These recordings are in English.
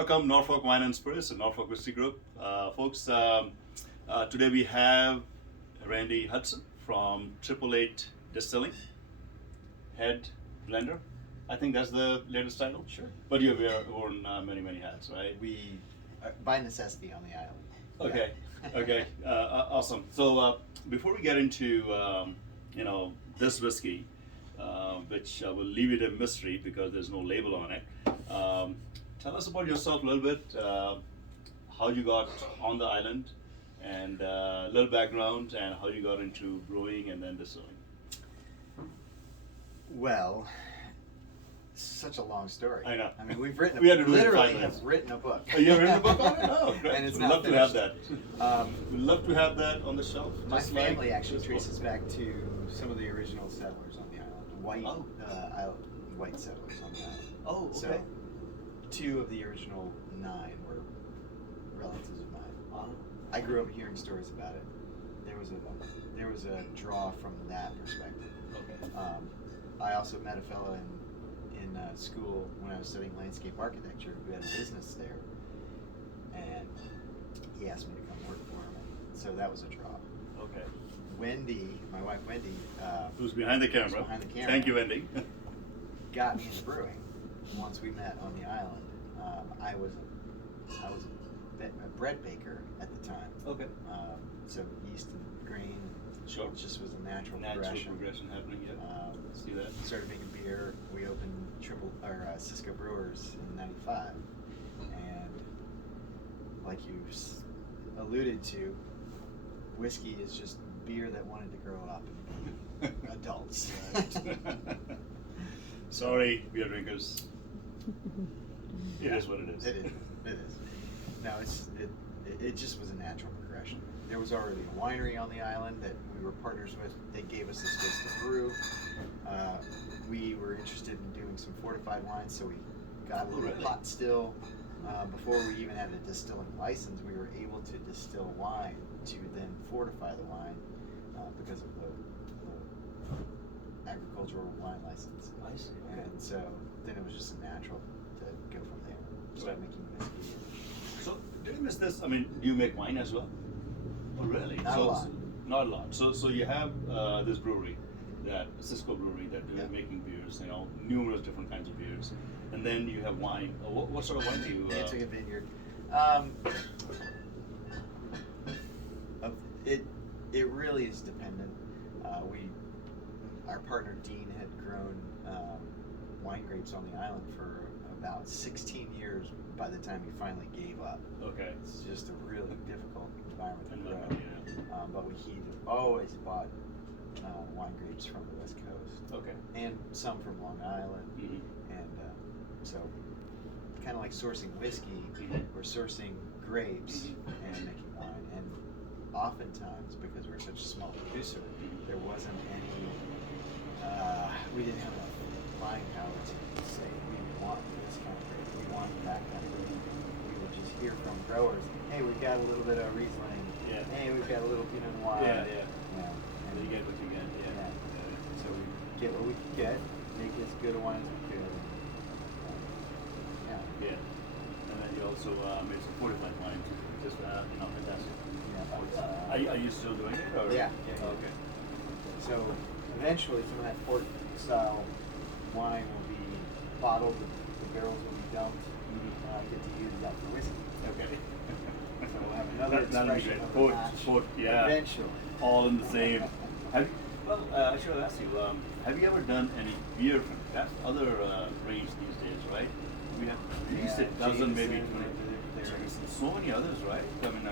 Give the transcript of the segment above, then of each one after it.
Welcome, Norfolk Wine and Spirits and Norfolk Whiskey Group. Folks, today we have Randy Hudson from 888 Distilling, head blender. I think that's the latest title? Sure. But you've worn many hats, right? We are by necessity on the island. Okay, okay, awesome. So before we get into, this whiskey, which I will leave it a mystery because there's no label on it. Tell us about yourself a little bit, how you got on the island, and a little background, and how you got into brewing and then distilling. Well, such a long story. I know. I mean, we've written. We had to do it in 5 literally minutes. have written a book. Oh, you have written a book on it? Oh, great. And it's We'd not love to have finished. that. We'd love to have that on the shelf. My just like family actually this book. traces back to some of the original settlers on the island, white settlers on the island. Oh, okay. So, 2 of the original 9 were relatives of mine. Wow. I grew up hearing stories about it. There was a draw from that perspective. Okay. I also met a fellow in school when I was studying landscape architecture who had a business there, and he asked me to come work for him. And so that was a draw. Okay. Wendy, my wife Wendy, Who's behind the camera? who's behind the camera. Thank you, Wendy. got me into brewing. Once we met on the island, I was a bread baker at the time. Okay. So yeast and grain. Sure. It just was a natural Progression progression. happening, yeah. See that? Started making beer. We opened Cisco Brewers in '95, and like you alluded to, whiskey is just beer that wanted to grow up and be adults. Sorry, beer drinkers. It is what it is. It is. It is. No, it just was a natural progression. There was already a winery on the island that we were partners with. They gave us the space to brew. We were interested in doing some fortified wines, so we got a little pot still. Before we even had a distilling license, we were able to distill wine to then fortify the wine because of the agricultural wine license. I see. Okay. And so then it was just natural to go from there. Start making whiskey. So, did you miss this? I mean, do you make wine as well? Oh, really? Not a lot. Not a lot. So you have this brewery, that Cisco Brewery, that you're making beers. Numerous different kinds of beers, and then you have wine. What sort of wine do you? It's like a vineyard. It really is dependent. Our partner Dean had grown wine grapes on the island for about 16 years by the time he finally gave up. Okay. It's just a really difficult environment to grow. Yeah. But he always bought wine grapes from the West Coast. Okay. And some from Long Island. Mm-hmm. And so kind of like sourcing whiskey, Mm-hmm. we're sourcing grapes and making wine. And oftentimes, because we're such a small producer, there wasn't any, we didn't have enough buying power to say, we want this kind of grape, we want that kind of grape. We would just hear from growers, hey, we've got a little bit of Riesling, hey, we've got a little Pinot Noir. And you get what you get, So we get what we could get, make as good a wine as we could. Yeah. And then you also made some fortified wine, which is fantastic. Yeah. Are you still doing it? Or? Yeah. Okay. So eventually some of that port style wine will be bottled, the barrels will be dumped, and I get to use that for whiskey. Okay. So we'll have another That'll be expression great. of the match Port, yeah. eventually. All in the same. I should have asked you, have you ever done any beer from that's other range these days, right? We have at least a dozen, maybe 20. There's so many others, right? I mean,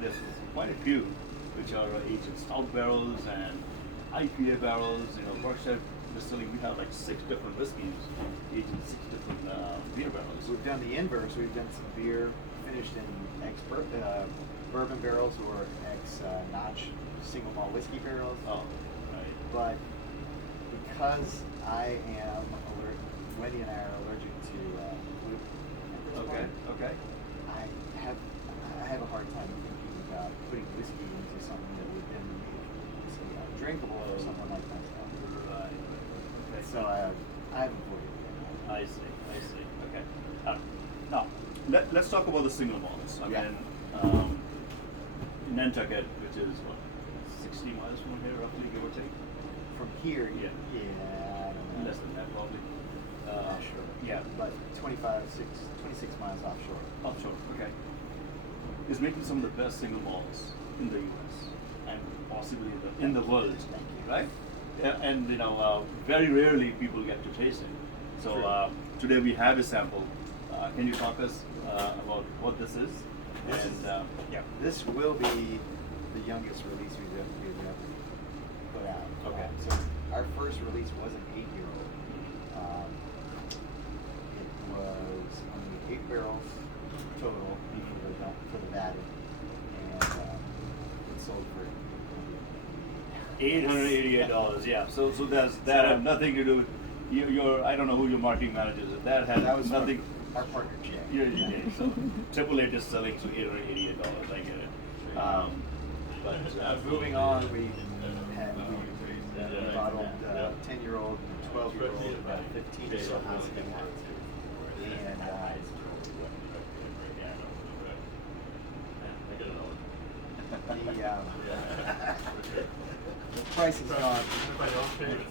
there's quite a few which are aged in stout barrels and IPA barrels. Berkshire Distilling, we have like 6 different whiskeys aged in 6 different beer barrels. We've done the inverse. We've done some beer finished in bourbon barrels or ex-notch single malt whiskey barrels. Oh, right. But because I am allergic, Wendy and I are allergic to gluten at this point, Okay. I have a hard time thinking about putting whiskey into something that would then make drinkable for someone like myself. Right. Okay. So I have avoided it. I see. Okay. Now, let's talk about the single malts. I Yeah. mean, in Nantucket, which is what, 60 miles from here, roughly, give or take. From here, Yeah. I don't know. Less than that, probably. Offshore. Yeah. But 26 miles offshore. Offshore. Okay. Is making some of the best single malts in the U.S. and possibly in the world, Thank you. right? Yeah, and very rarely people get to taste it. So today we have a sample. Can you talk us about what this is? This And is- yeah. This will be the youngest release we've ever put out. Okay. So our first release was an 8-year-old. It was only 8 barrels total for the batting, and it sold for $888. Yeah. So that had nothing to do with your. I don't know who your marketing manager is. That had That was nothing. our partner Jay. Yeah. So AAA is selling to $888. I get it. But Moving on, we bottled 10-year-old, 12-year-old, about 15-year-old whiskey, and the price has gone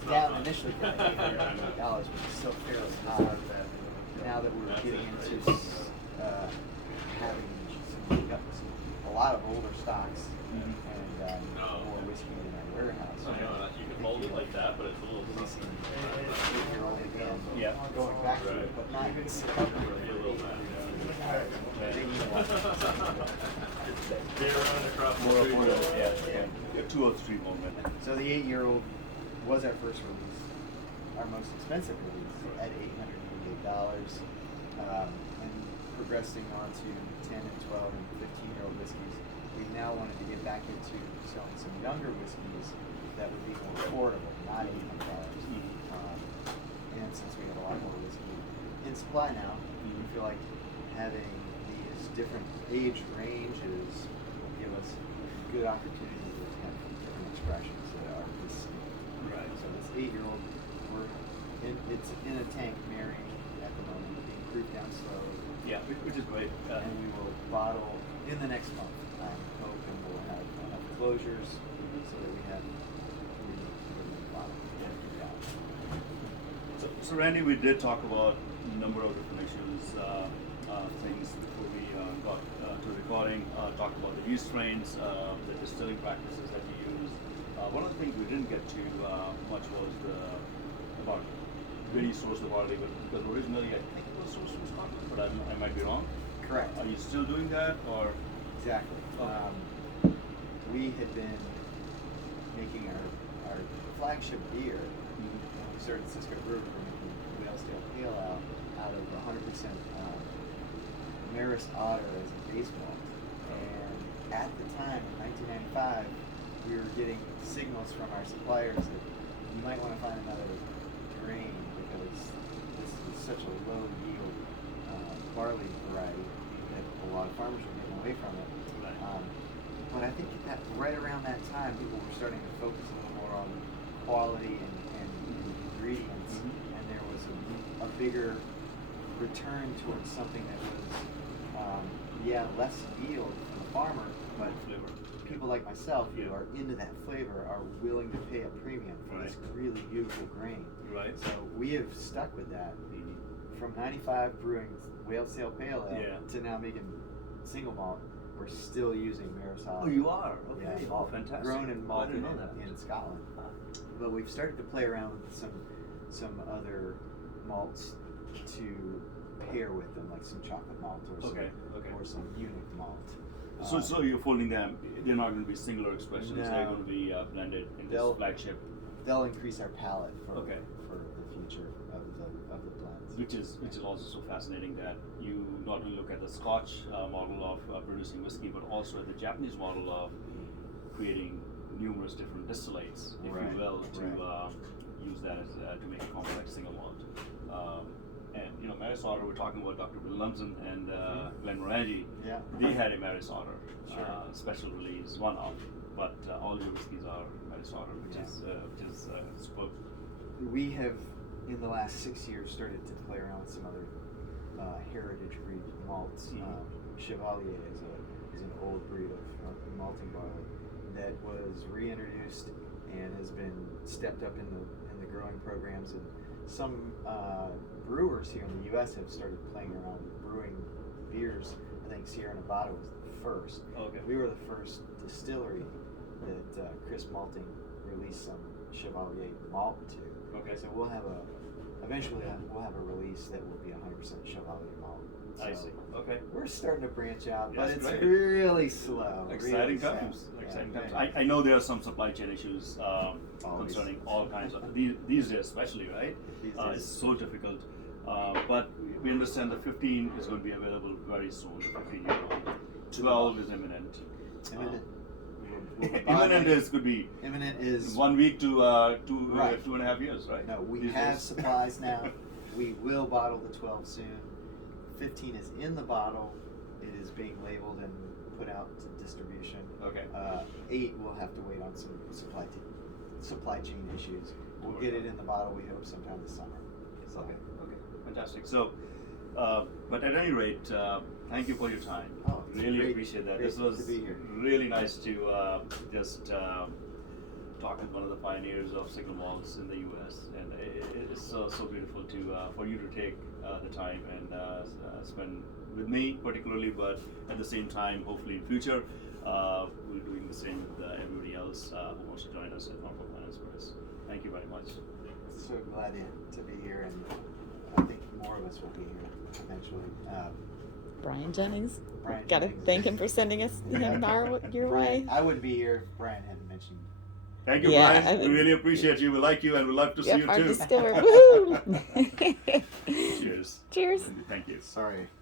down initially from $800, which is still fairly high. Now that we're getting into having a lot of older stocks and more whiskey in our warehouse. You can hold it like that, but it's a little Releasing 8-year-old again, Yeah. going back to it, but not more affordable. Yeah. You have 2 or 3 more minutes. So the 8-year-old was our first release, our most expensive release at $888, and progressing on to 10 and 12 and 15-year-old whiskeys. We now wanted to get back into selling some younger whiskeys that would be more affordable, not $800. And since we have a lot more whiskey in supply now, we feel like having these different age ranges will give us a good opportunity to have different expressions that are whiskey. Right. So this 8-year-old, it's in a tank marrying at the moment, being proofed down slow, Yeah, which is great. and we will bottle in the next month. I'm hoping we'll have enough closures so that we have bottle. So Randy, we did talk about a number of different issues, things before we got to recording. Talked about the yeast strains, the distilling practices that you use. One of the things we didn't get to much was about where you source the barley, because originally I think it was sourced from Scotland, but I might be wrong. Correct. Are you still doing that, or? Exactly. We had been making our flagship beer. When we started Cisco Brewery, we were making Whalesdale Pale Ale out of 100% Maris Otter as a base malt. And at the time, in 1995, we were getting signals from our suppliers that you might want to find another grain because this is such a low yield barley variety that a lot of farmers were getting away from it. But I think that right around that time, people were starting to focus a little more on quality and ingredients, and there was a bigger return towards something that was, less yield for the farmer, but people like myself who are into that flavor are willing to pay a premium for this really beautiful grain. Right. So we have stuck with that. From 95 brewing Whalesdale Pale Ale to now making single malt, we're still using Maris Otter. Oh, you are? Okay. Yeah, Oh, fantastic. Grown and I malted didn't know that. in Scotland. But we've started to play around with some other malts to pair with them, like some chocolate malt or some Munich malt. So you're folding them. They're not going to be singular expressions. No. They're going to be blended in this flagship, They'll increase our palate for Okay. for the future of the blends. which is also so fascinating that you not only look at the Scotch model of producing whiskey, but also at the Japanese model of creating numerous different distillates, if Right, you will, to right. use that as to make a complex single malt. And Maris Otter, we're talking about Dr. Bill Lumsden and Glenn Morangi. Yeah. They had a Maris Otter Sure. special release, one of, but all your whiskeys are Maris Otter, which is superb. We have in the last 6 years started to play around with some other heritage breed malts. Chevalier is an old breed of malting barley that was reintroduced and has been stepped up in the growing programs. And some brewers here in the U.S. have started playing around with brewing beers. I think Sierra Nevada was the first. Okay. We were the first distillery that Chris Malting released some Chevalier malt to. Okay. So eventually we'll have a release that will be 100% Chevalier malt. I So see. Okay. we're starting to branch out, but Yes, it's great. really slow. Exciting really times. slow. Exciting Yeah, times. I know there are some supply chain issues Always. concerning all kinds of these days, especially, right? These It's days. so difficult. But we understand the 15 is going to be available very soon. 15-year-old. 12 is imminent. Imminent. Imminent could be Imminent is 1 week to Right. 2.5 years, right? No, we These have days. supplies now. We will bottle the 12 soon. 15 is in the bottle. It is being labeled and put out to distribution. Okay. 8 will have to wait on some supply chain issues. We'll get it in the bottle, we hope, sometime this summer. So, Okay. Fantastic. So, but at any rate, thank you for your time. Oh, it's Really great- appreciate that. great This was to be here. really nice to just talk with one of the pioneers of single malts in the U.S. And it's so beautiful to for you to take the time and spend with me particularly, but at the same time, hopefully in future, we're doing the same with everybody else who wants to join us at Hartford Finance Press. Thank you very much. So glad to be here, and I think more of us will be here eventually. Brian Jennings. Brian Gotta Jennings. thank him for sending us him your way. Brian, I wouldn't be here if Brian hadn't mentioned. Thank you, Yeah, Brian. We really appreciate you. We like you, and we love to see Yep, you our too. distiller. Woohoo! Cheers. Cheers. Thank you. Sorry.